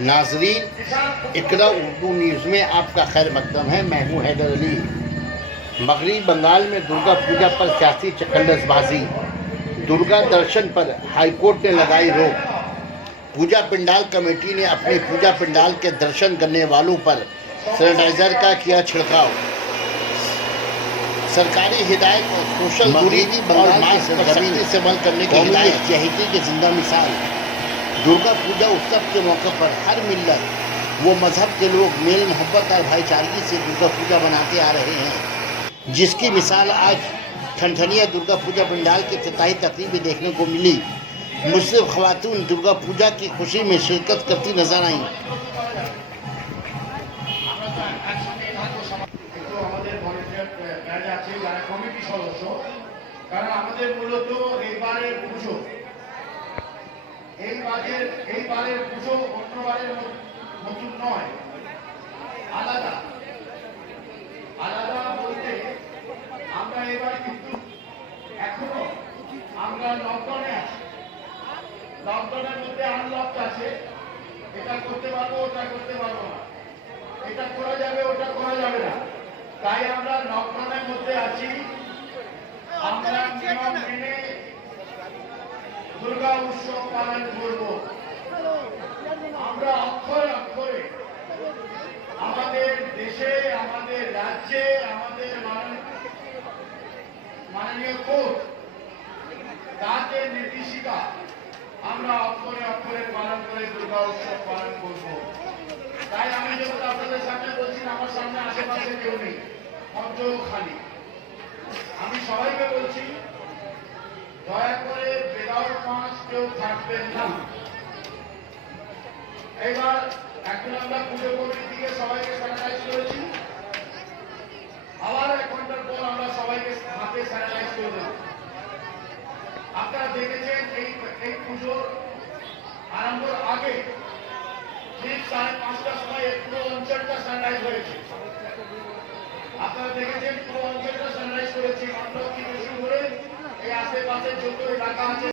नाजरीन, इकरा उर्दू न्यूज़ में आपका खैर मकदम है। मैं हूँ हैदर अली। मगरबी बंगाल में दुर्गा पूजा पर सियासी चकंदसबाजी, दुर्गा दर्शन पर हाईकोर्ट ने लगाई रोक। पूजा पंडाल कमेटी ने अपने पूजा पंडाल के दर्शन करने वालों पर सैनिटाइजर का किया छिड़काव। सरकारी हिदायत और सोशल दूरी और मास्क पर सख्ती से अमल करने की हिदायत यही की जिंदा मिसाल। दुर्गा पूजा उत्सव के मौके पर हर मिल्लत वो मज़हब के लोग मेल मोहब्बत और भाईचारगी से दुर्गा पूजा मनाते आ रहे हैं, जिसकी मिसाल आज ठनठनिया दुर्गा पूजा पंडाल की इफ्तिताही तकरीब में देखने को मिली। मुस्लिम ख़वातीन दुर्गा पूजा की खुशी में शिरकत करती नजर आईं। কারণ আমাদের মূলত এইবারের পুজো অন্যবারের নতুন নয়, আলাদা বলতে আমরা এবার কিন্তু এখনো আমরা লকডাউনে আছি। লকডাউনের মধ্যে আনলক আছে, এটা করতে পারবো ওটা করতে পারবো না, এটা করা যাবে ওটা করা যাবে না। তাই আমরা লকডাউনের মধ্যে আছি। আমরা নিয়ম মেনে দুর্গা উৎসব পালন করব। আমরা অক্ষরে অক্ষরে আমাদের দেশে, আমাদের রাজ্যে, আমাদের মাননীয় কোর্ট তাদের নির্দেশিকা আমরা অক্ষরে অক্ষরে পালন করে দুর্গা উৎসব পালন করব। তাই আমি যখন আপনাদের সামনে বলছি, আমার সামনে আশেপাশে কেউ নেই, মঞ্চ খালি। আমি সবাইকে বলছি, দয়া করে বেদাউট মাস্ক কেউ থাকবেন না। এবার এখন আমরা পুজো কমিটির দিকে সবাইকে স্যানিটাইজ করেছি, আবার 1 ঘন্টার পর আমরা সবাইকে হাতে স্যানিটাইজ করে দেব। আপনারা দেখেছেন এই পুজোর আরম্ভের আগে ঠিক 5:30টার সময় পুরো অঞ্চলটা স্যানিটাইজ হয়েছে। আপনারা দেখেছেন পুরো অঞ্চলটা স্যানিটাইজ করেছি। মণ্ডপ থেকে শুরু করে এই আশেপাশে যত এলাকা আছে